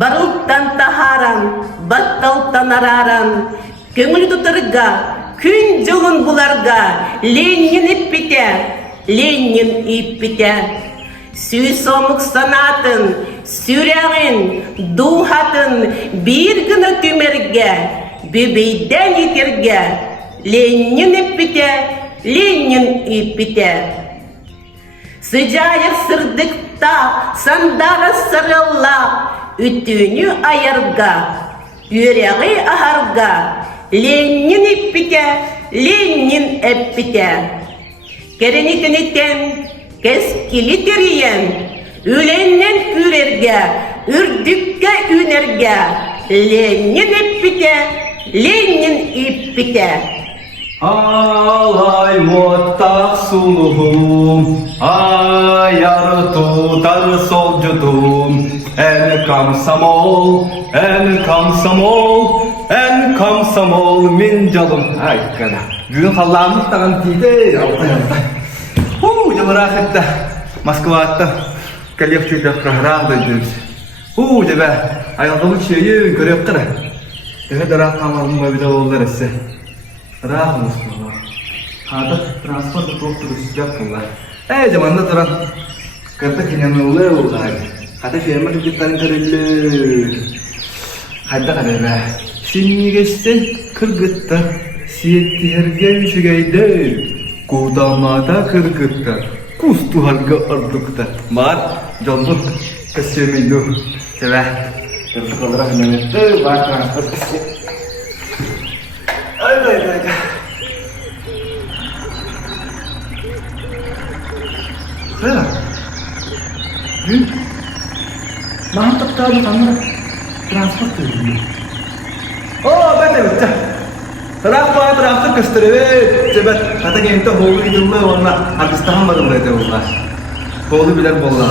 Barılttan taharan, battaltan araran, köngül tutarga, gün жылын bularga, Ленин ipite, Ленин ipite. Süy somuk sanatın, sürağın, duhatın, bir günü tümerge, bübeyden yeterge, Ленин ipite, Ленин ipite. Sıcayık sırdıkta, sandara sarılla, ütünü ayarga, yüreği aharga, Ленин ipite, Ленин epite. Kereniteniten, keskili teriyen, ülenden kürerge, ürdükke ünerge, Ленин ipite, Ленин ipite. Alay mutlak suluhum, ayar tutar solcudum. En kamsamol, en kamsamol, en kamsamol min calım. Ay kana, bugün Allah'ımız tanım tiydi. Jamarak etta, Moskva'da, Kalevçi'de rahra dönüyoruz. Debe, ayağımın şeyi görüp kara. Debe de rahtamın bir de oldular ise. Rahat Moskva. Hatta transport turist yapıyorlar. Zamanda turan kereta kinyanlı oldular. Hatta firma tujuan terlalu. Hatta kadar. Sini geçti Kırgıt'ta siyeti hergen şugaydı. Kodamada Kırgıt'ta kustu harga ardukta. Mar jonduk kesemilu. Coba terus kalau menit var transportasi. Ay. Kaya, mantap tadi kamera transport tuh. Oh, betul betul. Transport kestrebe, coba kata gitu holu itu mah warna habis tahun baru berarti warna. Holu bilang bola.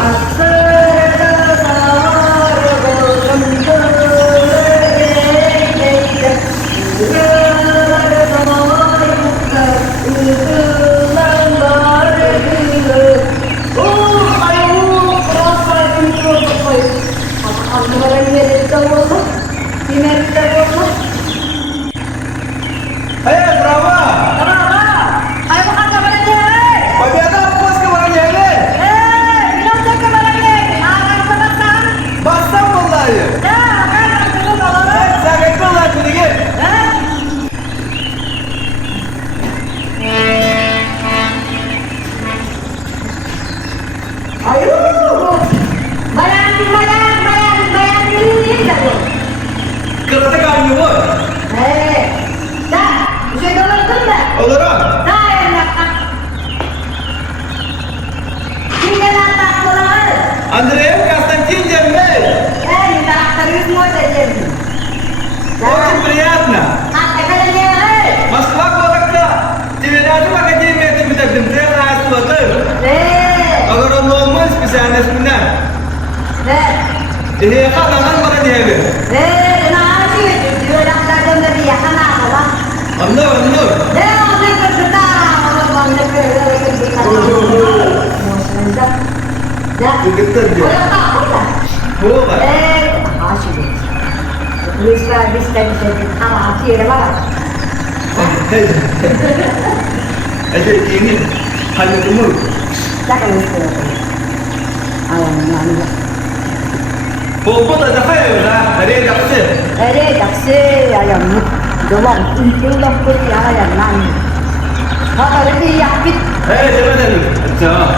Очень приятно. Москва городка. Тебе даже магазин это будет раз вот. Agar orang normal spesialis benar. Ini kan tangan mana dia be? Nah sih, dia dah dagang dari ya kan apa? Allah. Dia kerja orang banyak kerja. Dah. Begitu dia. Oh, Pak. Asyik. Bisa apa sih lah? Ada ini hanya umur. Tak ada mesti. Alam. Bobot ada kaya lah. Ada daksi ayam. Doang itu dah pergi ayam nani. Ada di yakit. Coba dulu. Coba.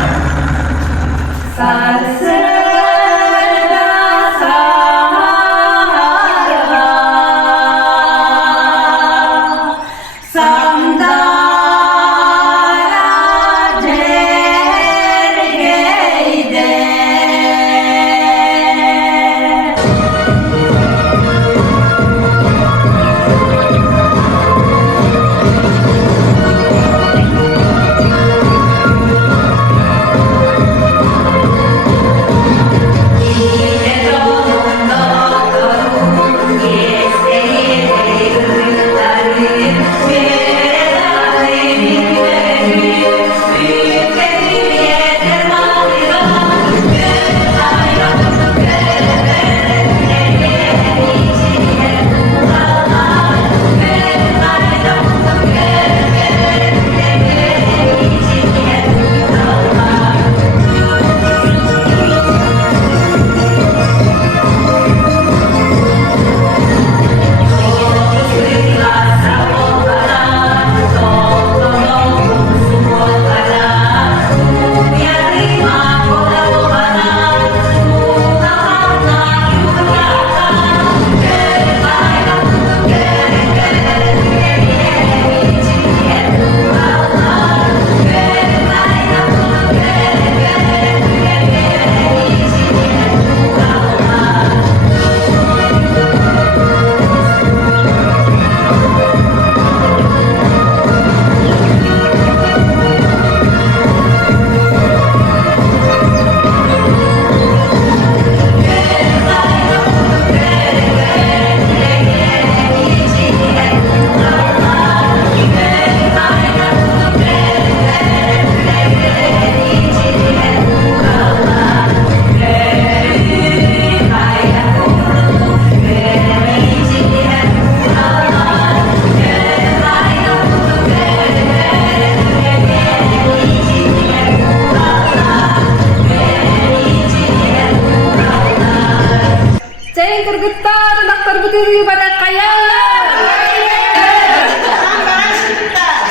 Kırı bana kayalar.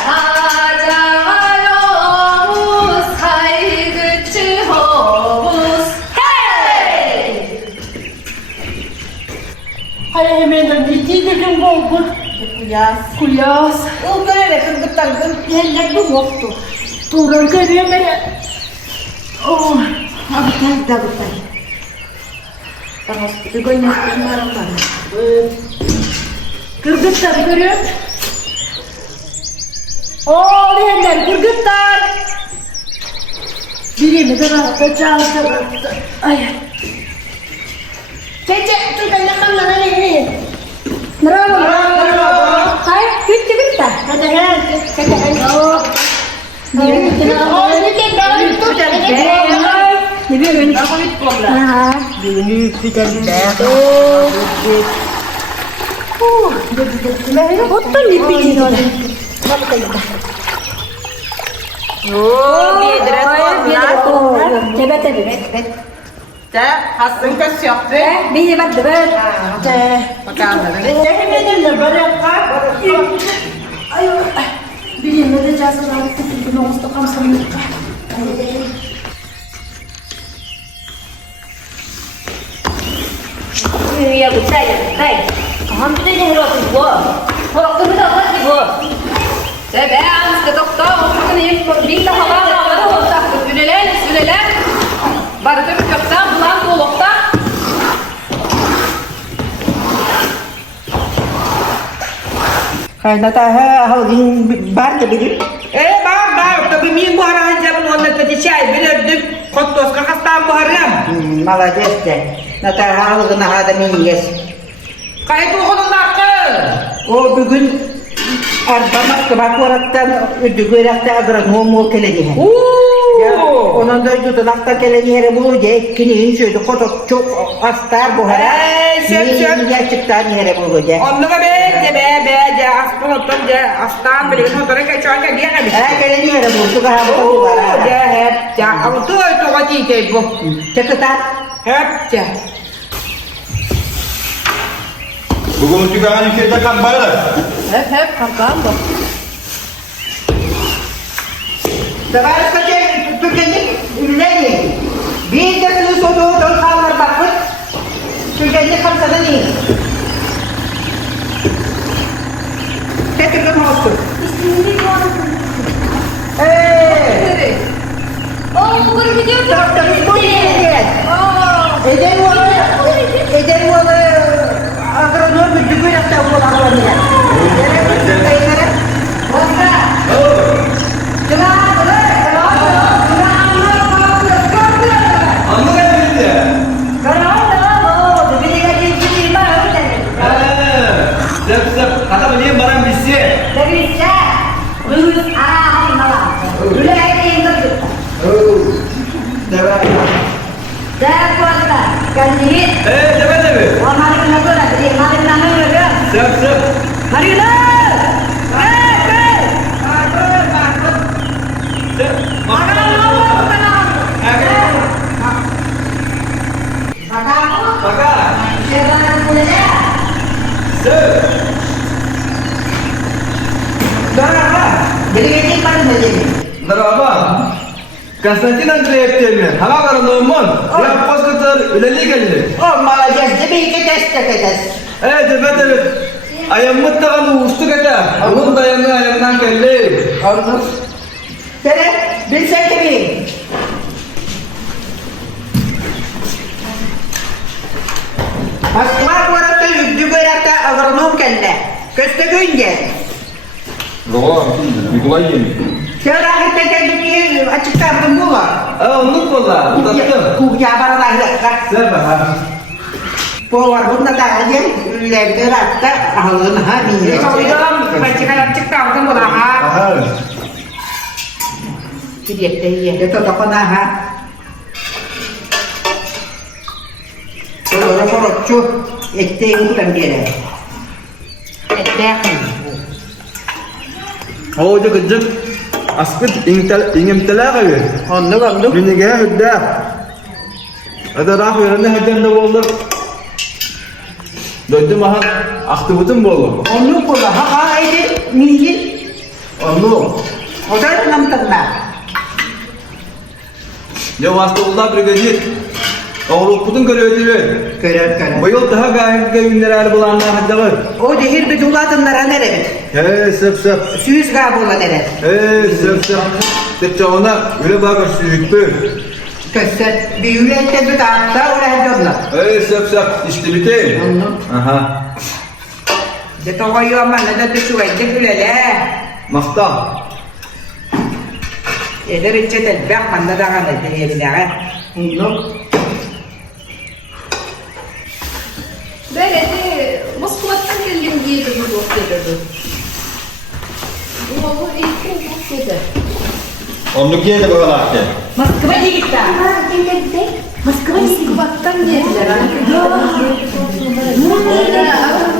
하자요 사이그치 허무스 헤이 Hemen bitirdin bu. Kuyas. Kuyas O böyle kırgıttan yerler bu yoktu. Turan kırıyor beni Oh, abi sen de bu sen. Tamam, bugün yaptığım var ondan. Kırgıtlar görüyor Oğlanlar kırgıtlar Birimi de rahatla çağırdı Ay Cece, dur ben de kanına ne Bravo, bravo Hayır, bitti bitti Hadi gel, hadi gel Hasın kaç yaptı? Bir bak dur. Bakalım. Hemen de böyle yapar. Birinin de cazı var. Bir olmuştu kamsamını. Ya bu saya, hey, hampir aja harus gua. Kalau kamu tak lagi gua. Saya beans ke dokter, untuk ini bintang hava havaları olacak. Süreler. Barıkı bir kökten, bulan dolukta. Kaynata halgın var da bilir. Бар, tapi minggu hari jalan orang tadi cai, bila dek kotos kakastan baharam. Молодец de. Nata halgın hada miniyes. Kaya tu orang nakal. O bugün arbamak kebakwaraktan üdügürakta agronom o keledi. Onun da yutunakta keledi yere bulunca ekkini şöyle kotok çok astar bu hara. Şöp. Gerçekten yere bulunca. Onlara be, aspan otom je, astan beli motornya kayak cuaca dia kan. Keledi yere bulunca kahve tavu var. Je hep, ja, aku tu kati tebo. Çakıtat. Hep je. Bugün juga hani şeyde kan baylar. Hep kalkan bu. Sefer kaçar Türkiye'nin ürünleri. Bir de bir soduğu dön kalır bakıp. Türkiye'nin kapsadan iyi. Getirdim olsun. Oh, bugün gidiyor. Eder oğlu agronom müdürü yaptı bu alanına. Anlı geldi. Sep, kata beli barang bisi. Cepet abi. Sep. Sep. Maka. Sep. Berapa? Konstantin Andreev'te mi? Hava karanlığımın. Ya paskatır üleli geldi. O malacağız da bir iki destek ederiz. Cepet abi. Ayamı takan uçtu kata. Onun dayanı ayamdan geldi. Olmuş. Sene bilsen tabii. Moskva orada yüzügerakta agronom kendi. Köste günce. Rola, Nikolay yemi. Şöyle gittik açıklardım bu var. Unut valla. Uzattım. Kuğya baralar yakar. Sep. Bu var bunda da acem üllerdir hatta alın ha minnet. Kalau di dalam majikan cekam kan bodoh ha. Aha. Gidiyor da iyi. Yeto da kona ha. Sonra korokçu ettiği buradan gele. Oh, itu kejut. Aspet ingin telak abi. Anladım. Bini gaya hüdda. Ada raf yerinde hüdden de oldu. Döndüm aha aktımıtım bolu. Onu kula ha edi miyi. Onu. O da namtırlar. Ya vasıtılda brigadir. Oğlukputun görevleri. Görer. Bu yıl daha gayet günler bulanlar hadi var. O dehir bir duladınlara nere bit? He söp. Süyüz gabula nere? He söp. Tepçe ona öyle bakar süyüktü. Köster. Bir yürekte bir dağıtta oraya dönler. He söp. İşte bitti. Aha. De toğayı ama ne de düşüveydi gülele. Maktal. Eder içe telbek manda dağın edilere. Böyle de Moskova'dan geldim diye de bu doktordu. Bu olur ilk bu dedi. Onluk yedi bakalakte. Moskva'ya gitti. Moskova'dan geldiler.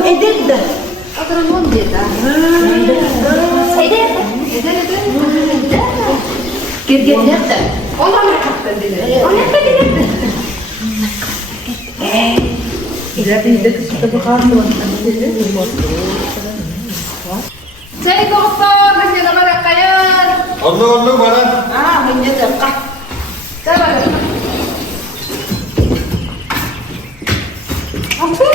Edildi. Agronom dedi. Eder. Girgirlerdi. Onlar mı kaptan dedi? Saya doktor, masih nama rakayan. Onluk bana. Menjadi kah? Sekarang. Ampun.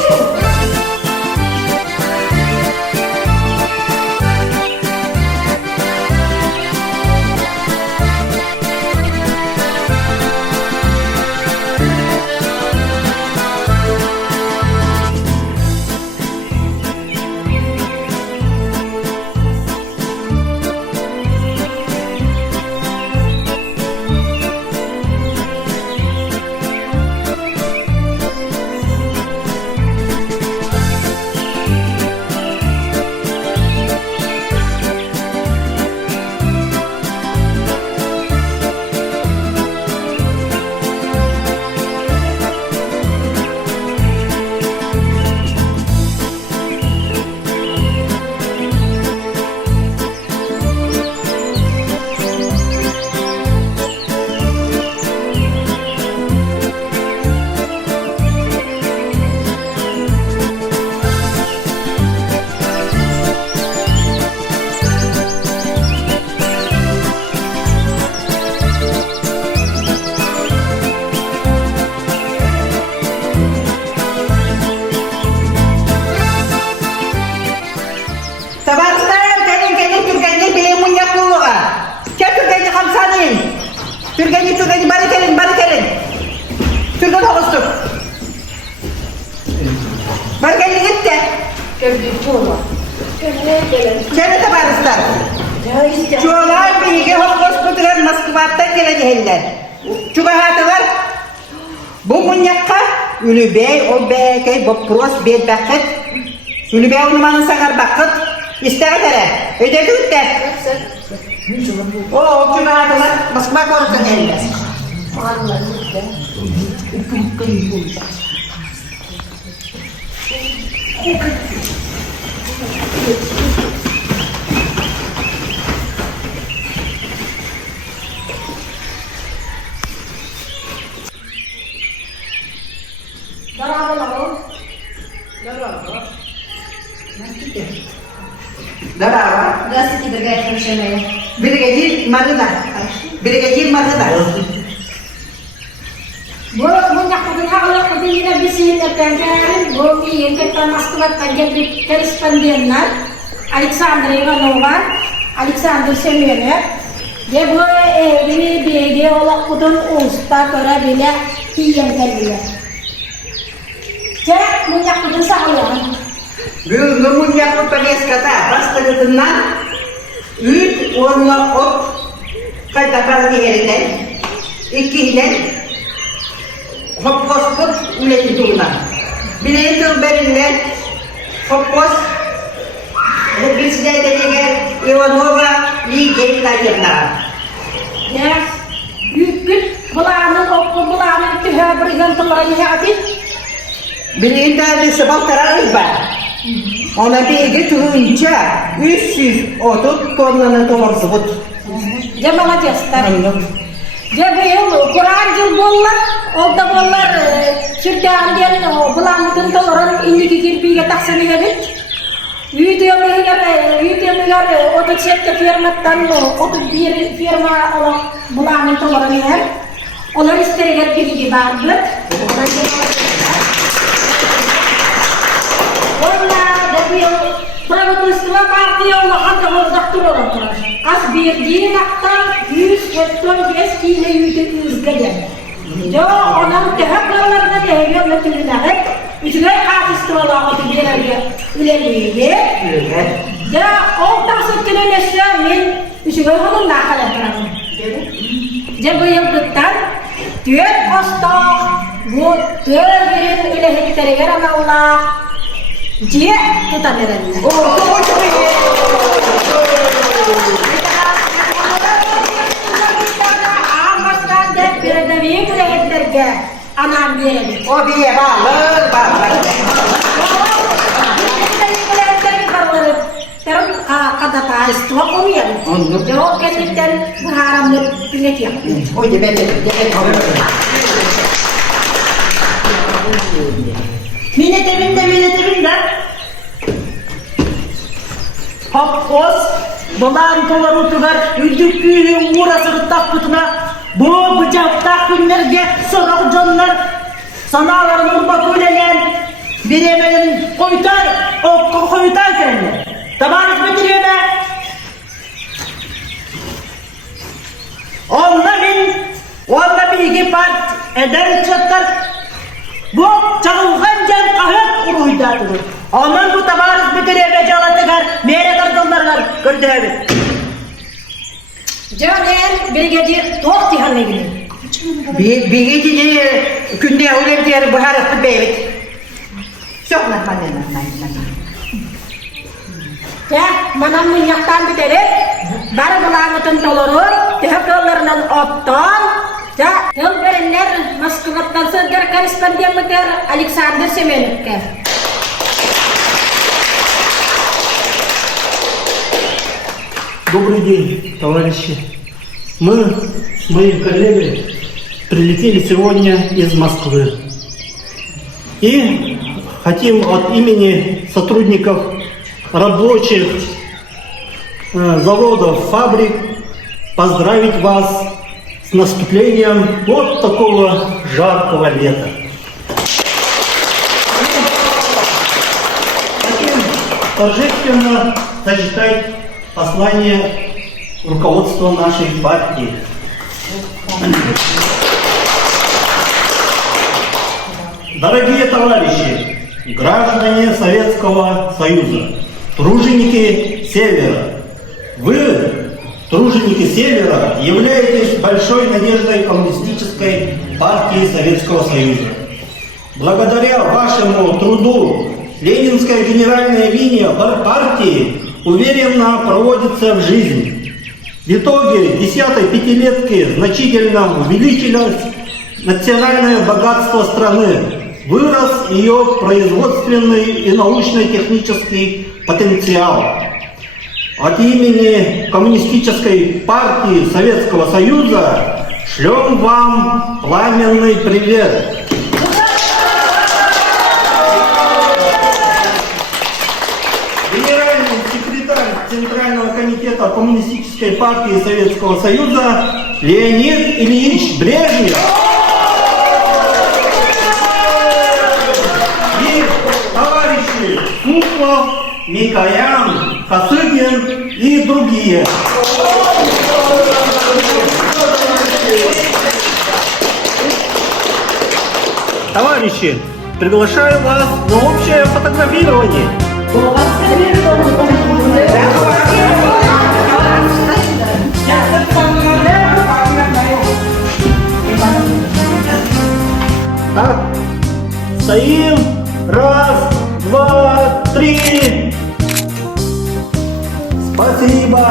Türkeni bari gelin. Türkeni hoştur. Bari gelin gitti. Seni de barışlar. Çoğlar bilgi hoşturlar Moskva'dan geleceğinden. Çünkü hatılar bu munyakka Ülü bey, o bey, kay bopros bey bakıt. Ülü bey onu bana sakar bakıt. İster tere. Ödedi ütte. O çünkü hatılar Moskva korusun elinde. Darah. Gasi bergaya kerjanya. Brigadier Marada. Bu menyakutkan kalau ketinggian di sini terkait bumi yang kita masukkan jadi korespondenan Alexander Ivanova, Alexander Semerev. Dia boleh ini dia olah kudun usta kora bila kian kali. Jadi menyakutkan saya. Bu munyakut panes kata pastadıdan üç onla ot kayda kaldı yerinden ikiyle hoppos put ületin tuğla bileğin tülberinden hoppos bu bizde dediğer Ivanova ligeler yerler. Ya, yükün bulanın okul bulanın tühe berikan temeranya hati. Bileğin de sabah tarafı var. Ona bilgi turunca 330 tonlanın doğrusu bu. Dia malah jester. Dia beliau Quran jul bollar, olta bollar Şirkan diyen o bulanıkın tolorun indiki kirpiye taksini gelip video megar otuk sekte firmattan otuk bir firma ola bulanık tolorun yer. Onlar istereger bilgi vardır. Onlar da bir Правительство партии олахан тағырдақтыр олатыр. Аз берден ақтан 175 киле үйді үзгеден. Жо, онан тәхәкларларына тәхәген мәтілінәғі, үзгай қатысты олағыты берерге үлелеге. Жо, ол тақсы тілелесі мен үзгай оның нақыл әпірамын. Жо, бұйыл бұттан, түйет қостақ, бұл төр берен үлехеттерегер аналлақ, Dia kita berani. Amas kan dek berada di mana terga anak berani. Oh dia baler. Kita di mana terga baler. Terus kata tas tua komian. Jauh kita berharap pilih dia. Oh dia betul. Minete. Hapkos, dolan tolar utugar, üdük büyüğün uğrasını takpıtına, bu bıçak takpınlarga sorak canlar, sanaların urba kölelen, biremenin koytar, o koytar kendine. Tabanız bitireme. Onunla bilgi part eder çatlar, bu çağılgan can kahret uruydadır. Ondan bu tabarız bitireme calatıgar, mere kardonlarlar gördüğümüz. Canen birgeci toh tihanne gibi. Bir gece günde öyle bir yer baharatlı beylik. Çok normal. Ya, manam minyaktan bitere, bara bulangatın toluru, tehaklarından ottan, ya, tölberenler Moskvattan sözler korrespondiyen biter Alexander Semenov'ke. Добрый день, товарищи. Мы с моим коллегой прилетели сегодня из Москвы. И хотим от имени сотрудников рабочих заводов, фабрик поздравить вас с наступлением вот такого жаркого лета. Хотим торжественно зачитать послание руководства нашей партии. Дорогие товарищи, граждане Советского Союза, труженики Севера, вы, труженики Севера, являетесь большой надеждой коммунистической партии Советского Союза. Благодаря вашему труду Ленинская генеральная линия партии уверенно проводится в жизнь. В итоге 10-й пятилетки значительно увеличилось национальное богатство страны, вырос ее производственный и научно-технический потенциал. От имени Коммунистической партии Советского Союза шлем вам пламенный привет. Генеральный секретарь Центрального комитета Коммунистической партии Советского Союза Леонид Ильич Брежнев. И товарищи Суслов, Микоян, Косыгин и другие. Товарищи, приглашаю вас на общее фотографирование. Так, стоим. Раз, два, три. Спасибо.